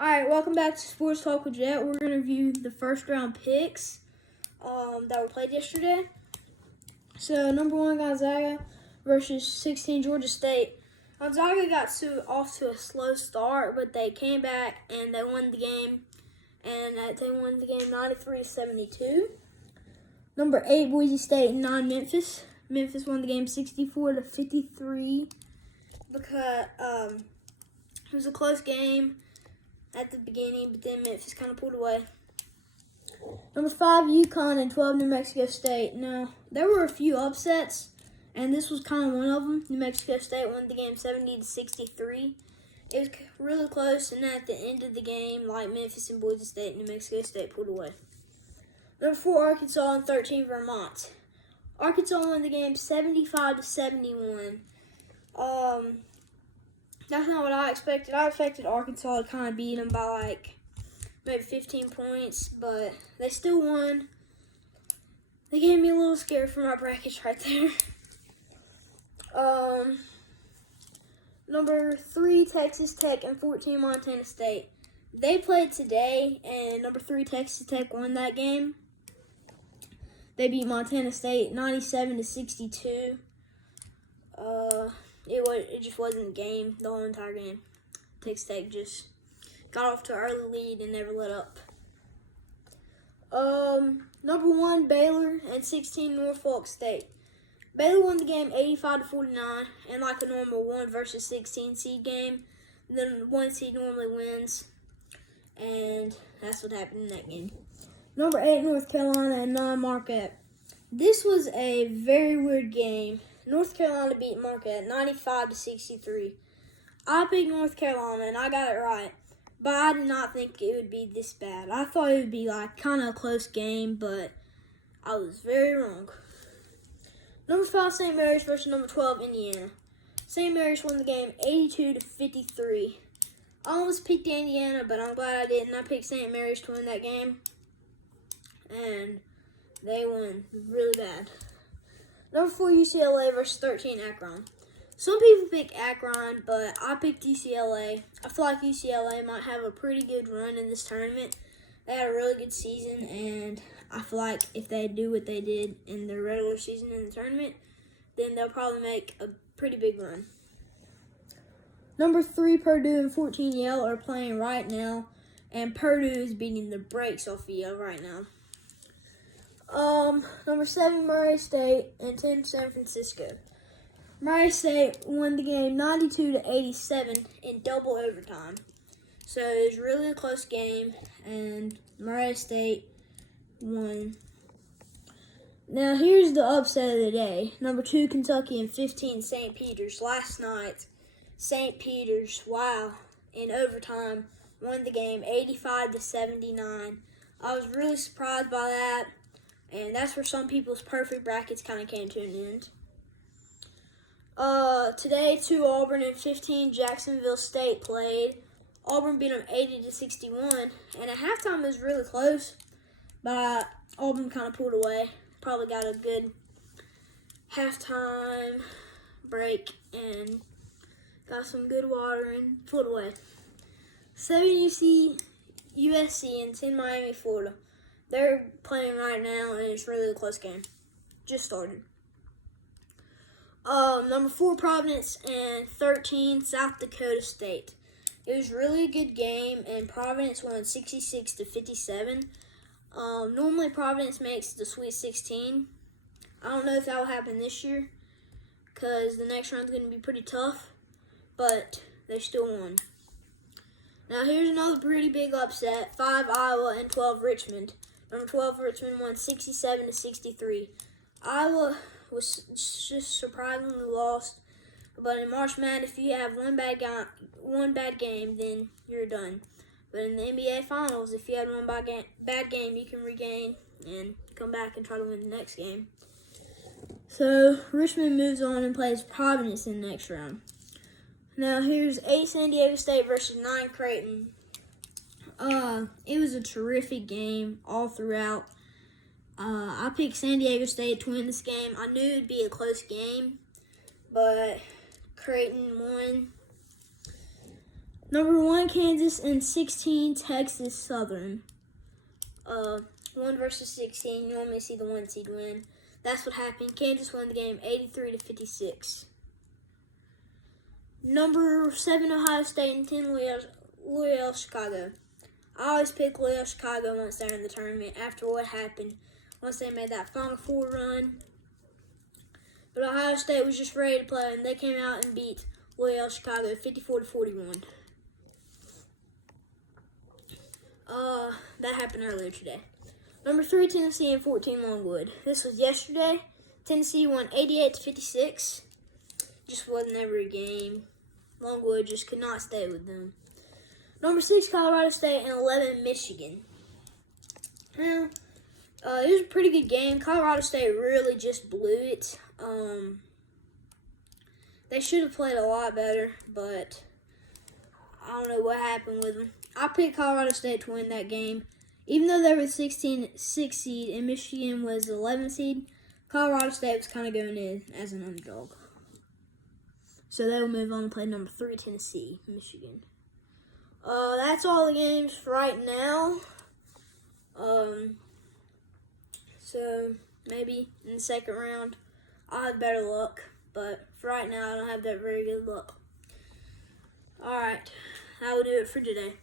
Alright, welcome back to Sports Talk with Jet. We're going to review the first round picks that were played yesterday. So, number 1, Gonzaga versus 16, Georgia State. Gonzaga got off to a slow start, but they came back and they won the game. And they won the game 93-72. Number 8, Boise State, 9, Memphis. Memphis won the game 64-53 because it was a close game at the beginning, but then Memphis kind of pulled away. Number 5, UConn, and 12, New Mexico State. Now, there were a few upsets, and this was kind of one of them. New Mexico State won the game 70-63. It was really close, and at the end of the game, like Memphis and Boise State, New Mexico State pulled away. Number 4, Arkansas, and 13, Vermont. Arkansas won the game 75-71. That's not what I expected. I expected Arkansas to kind of beat them by like maybe 15 points, but they still won. They gave me a little scared for my brackets right there. Number 3, Texas Tech, and 14, Montana State. They played today, and number 3, Texas Tech won that game. They beat Montana State 97-62. It just wasn't a game the whole entire game. Texas Tech just got off to an early lead and never let up. Number 1, Baylor, and 16, Norfolk State. Baylor won the game 85-49, and like a normal 1 versus 16 seed game, then 1 seed normally wins, and that's what happened in that game. Number 8, North Carolina, and 9, Marquette. This was a very weird game. North Carolina beat Marquette 95-63. I picked North Carolina, and I got it right. But I did not think it would be this bad. I thought it would be like kind of a close game, but I was very wrong. Number 5, St. Mary's versus number 12, Indiana. St. Mary's won the game 82-53. I almost picked Indiana, but I'm glad I didn't. I picked St. Mary's to win that game, and they won really bad. Number 4, UCLA versus 13, Akron. Some people pick Akron, but I picked UCLA. I feel like UCLA might have a pretty good run in this tournament. They had a really good season, and I feel like if they do what they did in their regular season in the tournament, then they'll probably make a pretty big run. Number 3, Purdue, and 14, Yale are playing right now, and Purdue is beating the brakes off of Yale right now. Number 7, Murray State, and 10, San Francisco. Murray State won the game 92-87 in double overtime. So it was really a close game, and Murray State won. Now here's the upset of the day. Number 2, Kentucky, and 15, St. Peter's. Last night, St. Peter's, wow, in overtime, won the game 85-79. I was really surprised by that. And that's where some people's perfect brackets kind of came to an end. Today, 2, Auburn, and 15, Jacksonville State played. Auburn beat them 80-61. And at halftime, it was really close. But Auburn kind of pulled away. Probably got a good halftime break and got some good water and pulled away. 7, USC, and 10, Miami, Florida. They're playing right now, and it's really a close game. Just started. Number 4, Providence, and 13, South Dakota State. It was really a good game, and Providence won 66-57. Normally, Providence makes the Sweet 16. I don't know if that will happen this year, because the next round's going to be pretty tough, but they still won. Now, here's another pretty big upset. 5, Iowa, and 12, Richmond. Number 12, Richmond won 67-63. Iowa was just surprisingly lost. But in March Madness, if you have one bad game, then you're done. But in the NBA Finals, if you had one bad game, you can regain and come back and try to win the next game. So Richmond moves on and plays Providence in the next round. Now here's 8, San Diego State versus 9, Creighton. It was a terrific game all throughout. I picked San Diego State to win this game. I knew it would be a close game, but Creighton won. Number 1, Kansas, and 16, Texas Southern. 1 versus 16. You normally see the 1 seed win. That's what happened. Kansas won the game 83-56. Number 7, Ohio State, and 10, Loyola Chicago. I always pick Loyola Chicago once they're in the tournament after what happened once they made that Final Four run. But Ohio State was just ready to play, and they came out and beat Loyola Chicago 54-41. That happened earlier today. Number 3, Tennessee, and 14, Longwood. This was yesterday. Tennessee won 88-56. Just wasn't ever a game. Longwood just could not stay with them. Number 6, Colorado State, and 11, Michigan. Now, it was a pretty good game. Colorado State really just blew it. They should have played a lot better, but I don't know what happened with them. I picked Colorado State to win that game. Even though they were the 6 seed and Michigan was the 11 seed, Colorado State was kind of going in as an underdog. So they will move on to play number 3, Tennessee, Michigan. That's all the games for right now. So maybe in the second round, I'll have better luck. But for right now, I don't have that very good luck. Alright, that will do it for today.